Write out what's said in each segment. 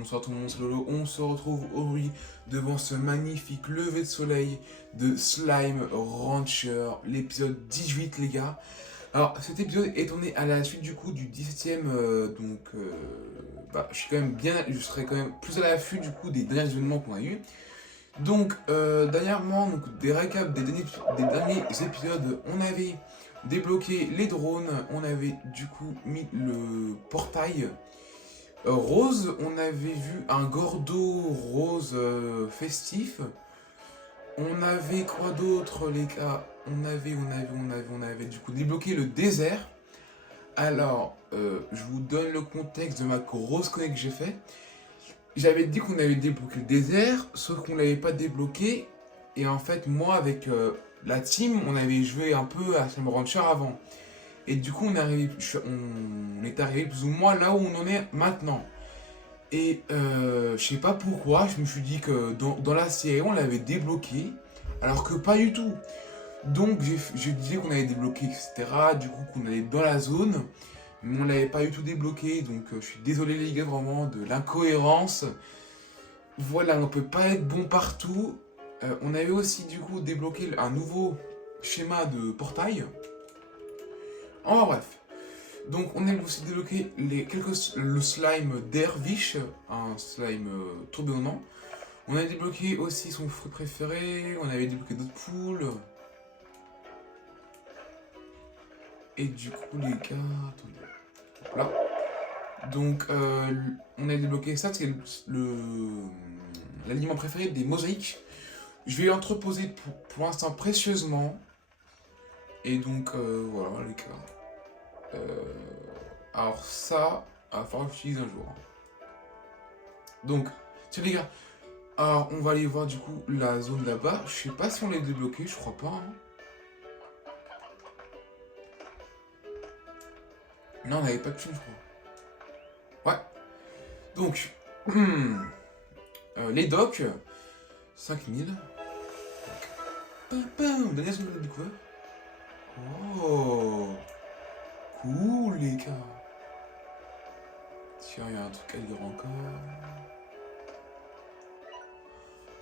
Bonsoir tout le monde, c'est Lolo. On se retrouve aujourd'hui devant ce magnifique lever de soleil de Slime Rancher, l'épisode 18 les gars. Alors cet épisode est tourné à la suite du coup du 17ème, je serai quand même plus à l'affût du coup des derniers événements qu'on a eu. Donc dernièrement, donc, des récaps des derniers épisodes, on avait débloqué les drones, on avait du coup mis le portail rose, on avait vu un Gordo rose festif. On avait quoi d'autre les gars? On avait du coup débloqué le désert. Alors, je vous donne le contexte de ma grosse connerie que j'ai fait. J'avais dit qu'on avait débloqué le désert, sauf qu'on l'avait pas débloqué. Et en fait, moi avec la team, on avait joué un peu à Slime Rancher avant. Et du coup, on est arrivé plus ou moins là où on en est maintenant. Et je sais pas pourquoi, je me suis dit que dans la série on l'avait débloqué, alors que pas du tout. Donc je disais qu'on avait débloqué, etc. Du coup qu'on allait dans la zone, mais on l'avait pas du tout débloqué. Donc je suis désolé les gars vraiment de l'incohérence. Voilà, on peut pas être bon partout. On avait aussi du coup débloqué un nouveau schéma de portail. Enfin bref. Donc on a aussi débloqué le slime d'Ervish, un slime tourbillonnant. On a débloqué aussi son fruit préféré, on avait débloqué d'autres poules. Et du coup les gars, attendez. Là. Donc on a débloqué ça, c'est l'aliment préféré des mosaïques. Je vais l'entreposer pour l'instant précieusement. Et donc voilà les gars. Alors ça, il va falloir que j'utilise un jour. Donc, tiens les gars, alors on va aller voir du coup la zone là-bas. Je sais pas si on l'a débloqué, je crois pas. Hein. Non, on n'avait pas de thune, je crois. Ouais. Donc, les docks, 5000. Dernière zone de la découverte. Oh, cool les gars. Tiens, il y a un truc à lire encore.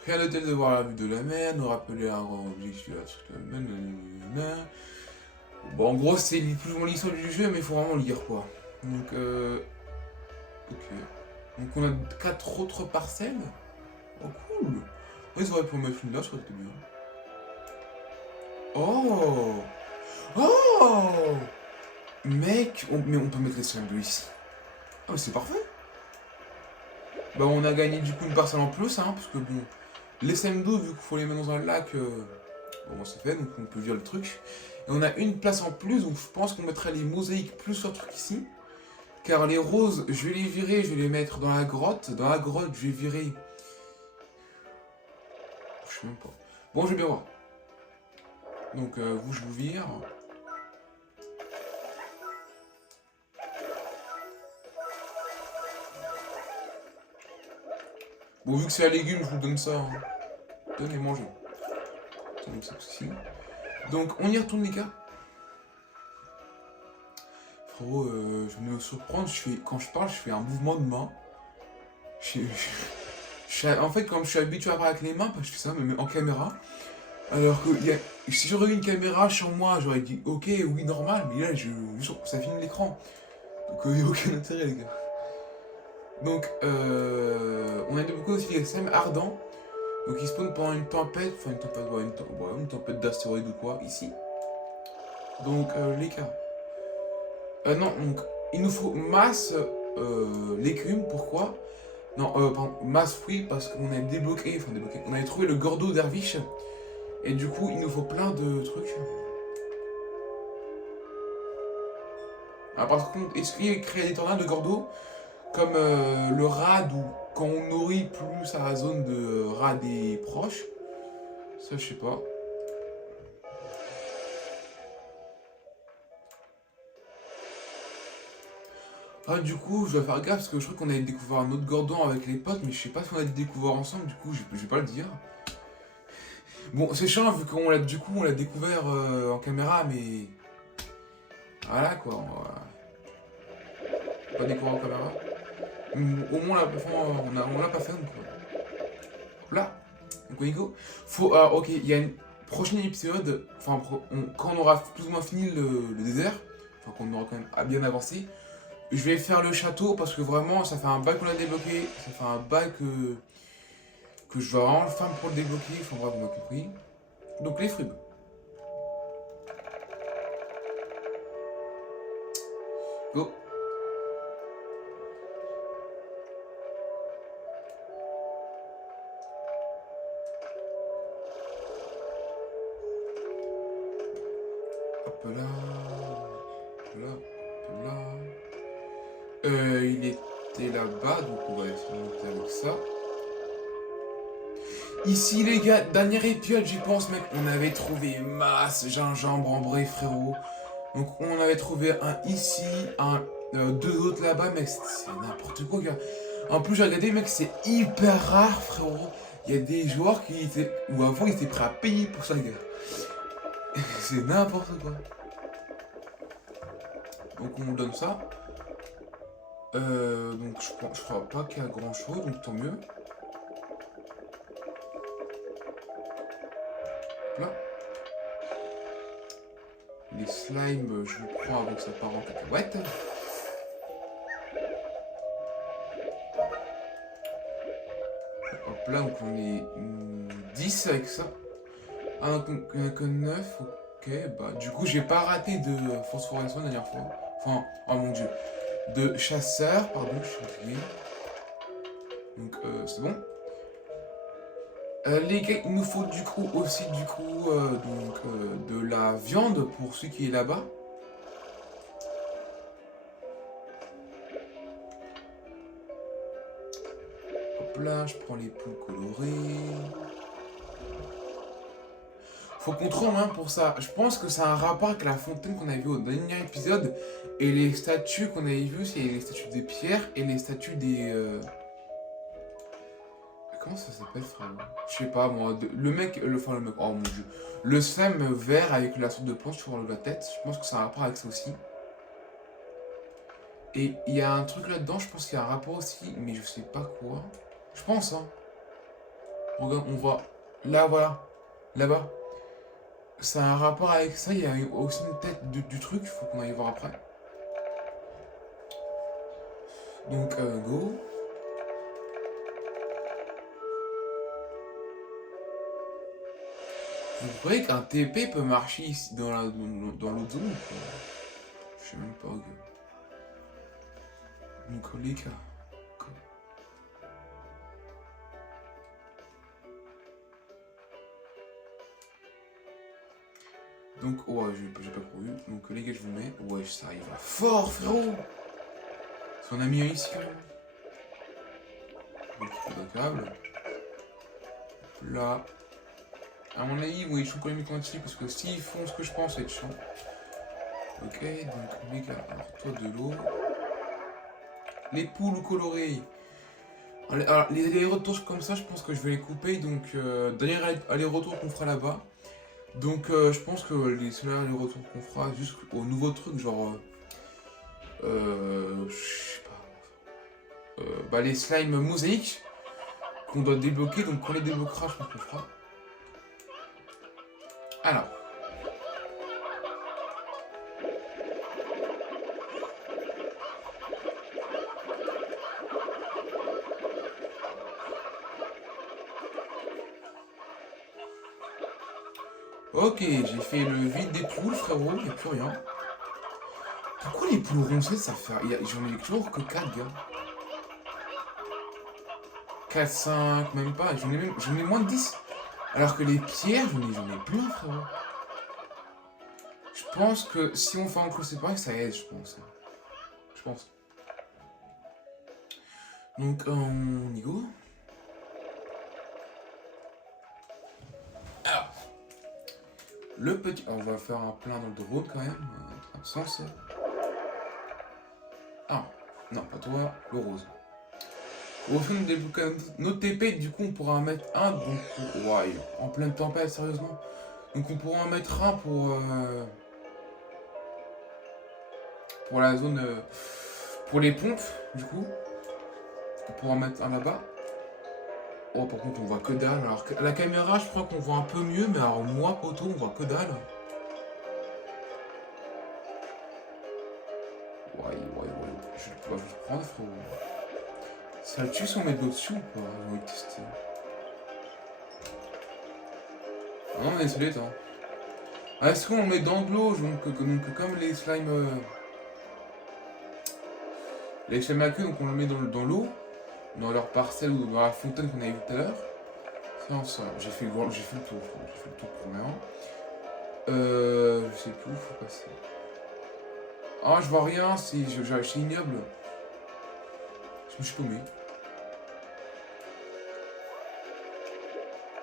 Rien de tel de voir la vue de la mer, nous rappeler un grand objectif de la mer. Bon, en gros, c'est plus ou moins l'histoire du jeu, mais il faut vraiment lire quoi. Donc, ok. Donc, on a 4 autres parcelles. Oh, cool. Ils auraient pu en mettre une là, ça aurait été bien. Oh. Oh. Mec, mais on peut mettre les slimes de ici. Ah, mais c'est parfait. Bah, on a gagné du coup une parcelle en plus, hein, parce que bon, les slimes d'eau, vu qu'il faut les mettre dans un lac, bon, c'est fait, donc on peut virer le truc. Et on a une place en plus, donc je pense qu'on mettra les mosaïques plus sur le truc ici. Car les roses, je vais les virer, je vais les mettre dans la grotte. Dans la grotte, je vais virer. Je sais même pas. Bon, je vais bien voir. Donc, vous, je vous vire. Bon, vu que c'est à légumes, je vous donne ça. Hein. Donnez, mangez. Tenez ça aussi. Donc, on y retourne, les gars. Frérot, je me surprends, quand je parle, je fais un mouvement de main. En fait, comme je suis habitué à parler avec les mains, je fais ça, mais en caméra. Alors que si j'aurais eu une caméra sur moi, j'aurais dit ok, oui, normal, mais là, ça filme l'écran. Donc, il n'y a aucun intérêt, les gars. Donc, on a beaucoup aussi les SEM ardents. Donc, ils spawnent pendant une tempête, enfin, une tempête d'astéroïdes ou quoi, ici. Donc, les gars. Non, donc, il nous faut masse l'écume, pourquoi? Non, pardon, masse fruit, parce qu'on a débloqué, on avait trouvé le Gordo d'Ervish. Et du coup, il nous faut plein de trucs. Alors, par contre, est-ce qu'il crée des tornades de Gordo comme le rad ou quand on nourrit plus à la zone de rad et proche? Ça, je sais pas. Ah, du coup, je dois faire gaffe parce que je crois qu'on avait découvert un autre Gordon avec les potes, mais je sais pas si on a découvert ensemble, du coup, je vais pas le dire. Bon, c'est chiant vu qu'on l'a découvert en caméra, mais voilà quoi, on va pas découvrir en caméra. au moins, on l'a pas fait. Donc, là. Donc, Nico. Ok, il y a une prochaine épisode. Enfin, quand on aura plus ou moins fini le désert. Enfin, qu'on aura quand même bien avancé. Je vais faire le château parce que vraiment, ça fait un bail qu'on l'a débloqué. Ça fait un bail que je vais vraiment le faire pour le débloquer. Enfin, bref, vous m'avez compris. Donc, les fruits. Go. Hop là. Hop là. Hop là. Il était là-bas, donc on va essayer de monter avec ça. Ici les gars, dernier épisode j'y pense mec, on avait trouvé masse gingembre en vrai frérot. Donc on avait trouvé un ici, deux autres là-bas mec, c'est n'importe quoi gars. En plus j'ai regardé mec, c'est hyper rare frérot. Il y a des joueurs qui étaient, ou avant ils étaient prêts à payer pour ça gars. C'est n'importe quoi. Donc on donne ça. Donc je crois pas qu'il y a grand chose, donc tant mieux. Là. Les slimes, je vous prends avant que ça part en cacahuète. Hop là, donc on est 10 avec ça. Ah, donc il n'y en a que 9, ok. Bah, du coup, j'ai pas raté de phosphorescence la dernière fois. Enfin, oh mon dieu. De chasseur, pardon, je suis fatigué. Donc, c'est bon. Les gars, il nous faut du coup aussi de la viande pour celui qui est là-bas. Hop là, je prends les poules colorées. Faut qu'on trouve un pour ça. Je pense que c'est un rapport avec la fontaine qu'on a vu au dernier épisode et les statues qu'on avait vues, c'est les statues des pierres et les statues des... Comment ça s'appelle, frère? Je sais pas, moi. Le mec, oh mon dieu. Le slime vert avec la sorte de planche sur la tête. Je pense que c'est un rapport avec ça aussi. Et il y a un truc là-dedans, je pense qu'il y a un rapport aussi, mais je sais pas quoi. Je pense, hein. Regarde, on voit. Là, voilà. Là-bas. Ça a un rapport avec ça, il y a aussi une tête du truc, il faut qu'on aille voir après. Donc, go. Vous croyez qu'un TP peut marcher ici dans l'autre zone? Je sais même pas, gars. Donc, les gars. Donc, ouais, j'ai pas couru. Donc, les gars, je vous mets. Ouais, ça arrive fort, frérot! Parce qu'on a mis un ici quand même. Donc, il faut d'un câble. Là. À mon avis, oui, je suis quand même quantifié parce que s'ils font ce que je pense, ça va être chiant. Ok, donc les gars, alors toi de l'eau. Les poules colorées. Alors, les allers-retours comme ça, je pense que je vais les couper. Donc, dernier aller-retour qu'on fera là-bas. Donc, je pense que les seuls allers-retours qu'on fera jusqu'au nouveau truc, genre. Je sais pas. Bah, les slimes mosaïques qu'on doit débloquer. Donc, quand on les débloquera, je pense qu'on fera. Alors. Ok, j'ai fait le vide des poules, frérot, il n'y a plus rien. Pourquoi les poules roncées, ça fait... J'en ai toujours que 4, gars. 4, 5, même pas. J'en ai moins de 10. Alors que les pierres, j'en ai plein, frérot. Je pense que si on fait un clos séparé, ça aide, je pense. Je pense. Donc, on y go. Alors, le petit... Alors, on va faire un plein dans le drone quand même. Un sens. Ah, non, pas toi, le rose. Au fond des bouquins, notre TP, du coup, on pourra en mettre un. Donc, ouais, en pleine tempête, sérieusement. Donc, on pourra en mettre un pour la zone. Pour les pompes, du coup. pour en mettre un là-bas. Oh, par contre, on voit que dalle. Alors, la caméra, je crois qu'on voit un peu mieux, mais alors, moi, poto, on voit que dalle. Ouais. Je vais le prendre, frérot. Ça le tue si on met de l'eau dessus ou pas? J'ai envie de tester. Ah non, on est solide, hein. Ah, est-ce qu'on met dans de l'eau, donc, comme les slimes. Les slimes à queue, donc on le met dans l'eau, dans leur parcelle ou dans la fontaine qu'on avait vu tout à l'heure. C'est en ça. J'ai fait le tour, j'ai fait le tour pour rien. Je sais plus où faut passer. Ah, je vois rien, c'est ignoble. Je me suis paumé.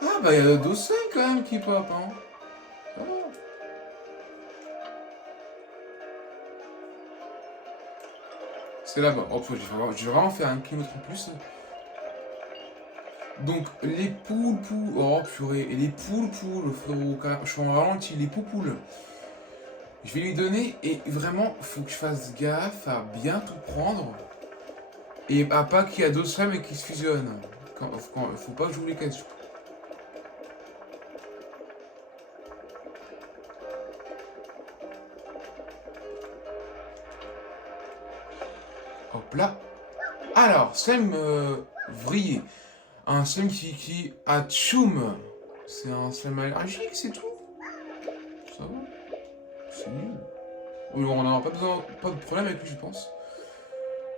Ah, bah, il y a d'autres slimes quand même qui pop, hein. Ça va. C'est là-bas. Oh, j'ai vraiment fait un kilomètre en plus. Donc, les poules. Oh, purée. Et les poules, frérot. Je suis en ralenti, les poules. Je vais lui donner, et vraiment, faut que je fasse gaffe à bien tout prendre. Et à pas qu'il y a d'autres slimes et qui se fusionnent. Faut pas que j'oublie les cases. Hop là. Alors, slime vrillé. Un slime qui a tchoum. C'est un slime allergique, c'est tout. Ça va. C'est nul. Oui, on n'aura pas de problème avec lui, je pense.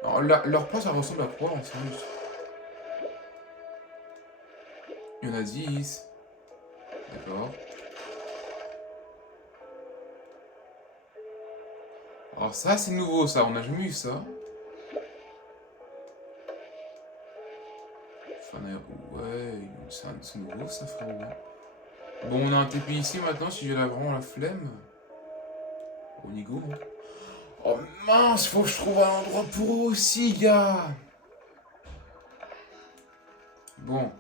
Alors, leur place, ça ressemble à quoi en fait? Il y en a 10. D'accord. Alors ça, c'est nouveau, ça. On n'a jamais eu ça. Enfin, ouais, c'est nouveau, ça, frérot. Bon, on a un TP ici, maintenant, si j'ai vraiment la flemme. Au Nigo. Oh mince, faut que je trouve un endroit pour eux aussi, gars. Bon.